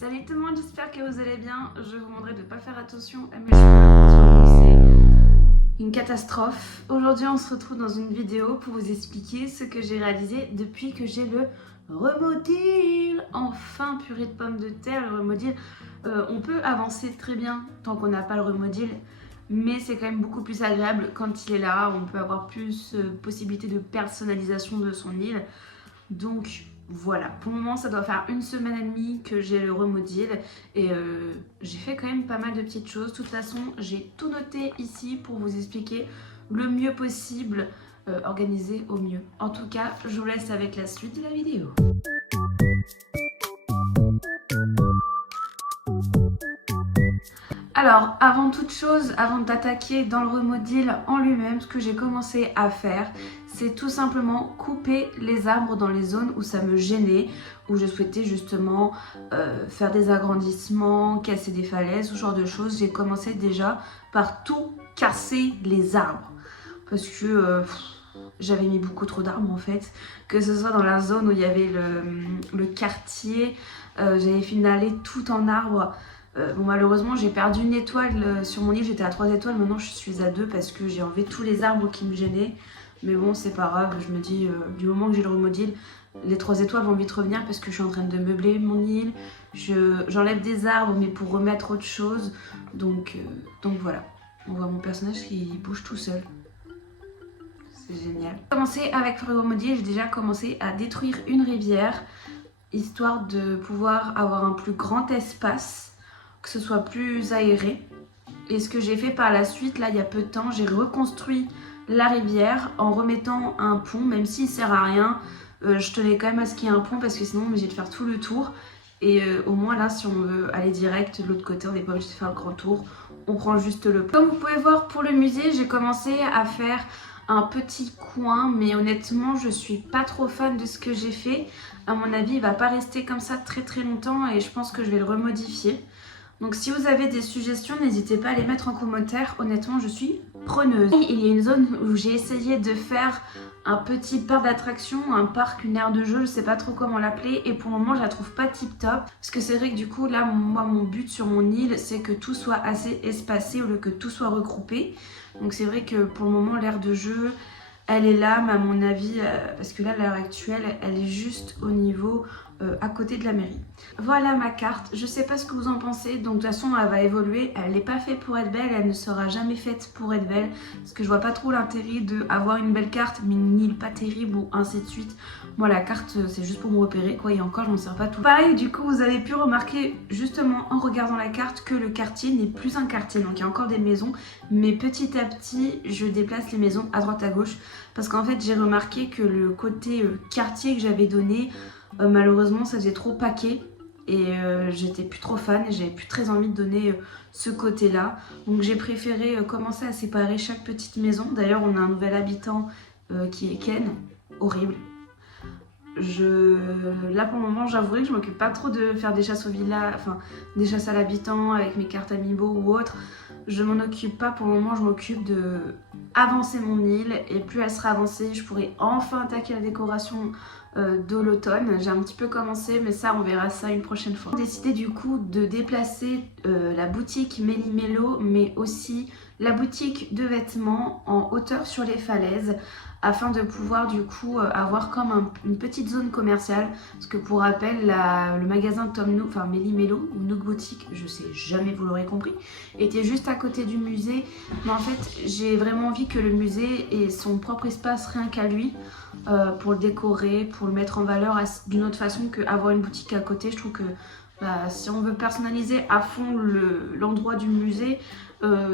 Salut tout le monde, j'espère que vous allez bien. Je vous demanderai de ne pas faire attention à mes cheveux, c'est une catastrophe. Aujourd'hui on se retrouve dans une vidéo pour vous expliquer ce que j'ai réalisé depuis que j'ai le remodil. Enfin, purée de pommes de terre, le remodil. On peut avancer très bien tant qu'on n'a pas le remodil, mais c'est quand même beaucoup plus agréable quand il est là. On peut avoir plus possibilité de personnalisation de son île. Donc voilà, pour le moment ça doit faire 1 semaine et demie que j'ai le remodil et j'ai fait quand même pas mal de petites choses. De toute façon, j'ai tout noté ici pour vous expliquer le mieux possible, organisé au mieux. En tout cas, je vous laisse avec la suite de la vidéo. Alors, avant toute chose, avant d'attaquer dans le remodil en lui-même, ce que j'ai commencé à faire, c'est tout simplement couper les arbres dans les zones où ça me gênait, où je souhaitais justement faire des agrandissements, casser des falaises, ce genre de choses. J'ai commencé déjà par tout casser les arbres, parce que j'avais mis beaucoup trop d'arbres en fait, que ce soit dans la zone où il y avait le quartier, j'avais finalé tout en arbres. Bon, malheureusement j'ai perdu 1 étoile sur mon île, j'étais à 3 étoiles, maintenant je suis à 2 parce que j'ai enlevé tous les arbres qui me gênaient. Mais bon, c'est pas grave, je me dis du moment que j'ai le remodil, les 3 étoiles vont vite revenir parce que je suis en train de meubler mon île. J'enlève des arbres mais pour remettre autre chose. Donc voilà, on voit mon personnage qui bouge tout seul. C'est génial. J'ai commencé avec le remodil, j'ai déjà commencé à détruire une rivière, histoire de pouvoir avoir un plus grand espace, que ce soit plus aéré. Et ce que j'ai fait par la suite, là il y a peu de temps, j'ai reconstruit la rivière en remettant un pont, même s'il sert à rien. Je tenais quand même à ce qu'il y ait un pont parce que sinon on est obligé de faire tout le tour. Et au moins là, si on veut aller direct de l'autre côté, on n'est pas obligé de faire le grand tour, on prend juste le pont. Comme vous pouvez voir pour le musée, j'ai commencé à faire un petit coin, mais honnêtement je suis pas trop fan de ce que j'ai fait. À mon avis il va pas rester comme ça très longtemps et je pense que je vais le remodifier. Donc si vous avez des suggestions, n'hésitez pas à les mettre en commentaire. Honnêtement, je suis preneuse. Il y a une zone où j'ai essayé de faire un petit parc d'attractions, un parc, une aire de jeu, je sais pas trop comment l'appeler. Et pour le moment, je la trouve pas tip top. Parce que c'est vrai que du coup, là, moi, mon but sur mon île, c'est que tout soit assez espacé au lieu que tout soit regroupé. Donc c'est vrai que pour le moment, l'aire de jeu, elle est là, mais à mon avis, parce que là, à l'heure actuelle, elle est juste au niveau à côté de la mairie. Voilà ma carte, je sais pas ce que vous en pensez, donc de toute façon elle va évoluer, elle n'est pas faite pour être belle, elle ne sera jamais faite pour être belle, parce que je vois pas trop l'intérêt d'avoir une belle carte, mais une île pas terrible ou ainsi de suite. Moi la carte c'est juste pour me repérer quoi, et encore je m'en sers pas tout. Pareil, du coup vous avez pu remarquer justement en regardant la carte que le quartier n'est plus un quartier, donc il y a encore des maisons, mais petit à petit je déplace les maisons à droite à gauche, parce qu'en fait j'ai remarqué que le côté quartier que j'avais donné, malheureusement ça faisait trop paquet et j'étais plus trop fan et j'avais plus très envie de donner ce côté là, donc j'ai préféré commencer à séparer chaque petite maison. D'ailleurs on a un nouvel habitant qui est Ken, horrible. Là pour le moment j'avouerai que je m'occupe pas trop de faire des chasses au village, enfin des chasses à l'habitant avec mes cartes amiibo ou autre. Je m'en occupe pas pour le moment, je m'occupe de avancer mon île et plus elle sera avancée, je pourrai enfin attaquer la décoration de l'automne. J'ai un petit peu commencé mais ça on verra ça une prochaine fois. J'ai décidé du coup de déplacer la boutique Méli-Mélo mais aussi la boutique de vêtements en hauteur sur les falaises afin de pouvoir du coup avoir comme une petite zone commerciale, parce que pour rappel le magasin Tom Nook, enfin Méli-Mélo ou Nook Boutique, je sais jamais, vous l'aurez compris, était juste à côté du musée. Mais en fait j'ai vraiment envie que le musée ait son propre espace rien qu'à lui, pour le décorer, pour le mettre en valeur d'une autre façon qu'avoir une boutique à côté. Je trouve que si on veut personnaliser à fond l'endroit du musée,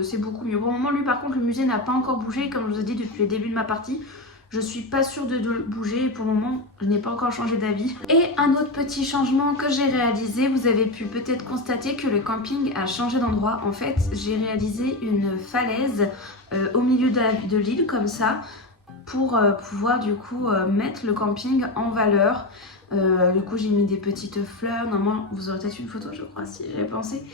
c'est beaucoup mieux. Pour le moment, lui par contre, le musée n'a pas encore bougé, comme je vous ai dit depuis le début de ma partie. Je suis pas sûre de le bouger et pour le moment, je n'ai pas encore changé d'avis. Et un autre petit changement que j'ai réalisé, vous avez pu peut-être constater que le camping a changé d'endroit. En fait, j'ai réalisé une falaise au milieu de l'île comme ça, pour pouvoir du coup mettre le camping en valeur. Du coup j'ai mis des petites fleurs, normalement vous aurez peut-être une photo je crois si j'avais pensé.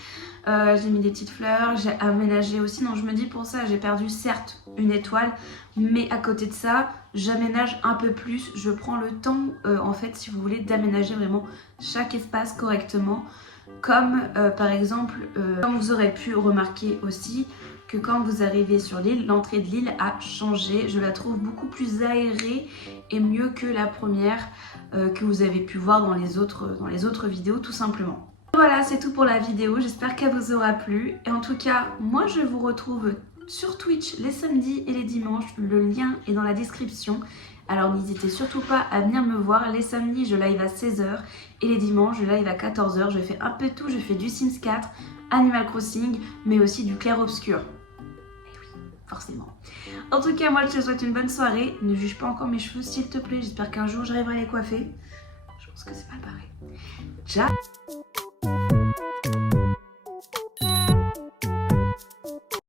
J'ai mis des petites fleurs, j'ai aménagé aussi, donc je me dis pour ça j'ai perdu certes 1 étoile, mais à côté de ça j'aménage un peu plus, je prends le temps en fait si vous voulez d'aménager vraiment chaque espace correctement. Comme par exemple, comme vous aurez pu remarquer aussi, que quand vous arrivez sur l'île, l'entrée de l'île a changé. Je la trouve beaucoup plus aérée et mieux que la première que vous avez pu voir dans les autres vidéos tout simplement. Voilà, c'est tout pour la vidéo, j'espère qu'elle vous aura plu. Et en tout cas, moi je vous retrouve sur Twitch les samedis et les dimanches. Le lien est dans la description. Alors n'hésitez surtout pas à venir me voir. Les samedis, je live à 16h et les dimanches, je live à 14h. Je fais un peu tout, je fais du Sims 4, Animal Crossing, mais aussi du clair-obscur. Et oui, forcément. En tout cas, moi je te souhaite une bonne soirée. Ne juge pas encore mes cheveux, s'il te plaît. J'espère qu'un jour j'arriverai à les coiffer. Je pense que c'est pas pareil. Ciao!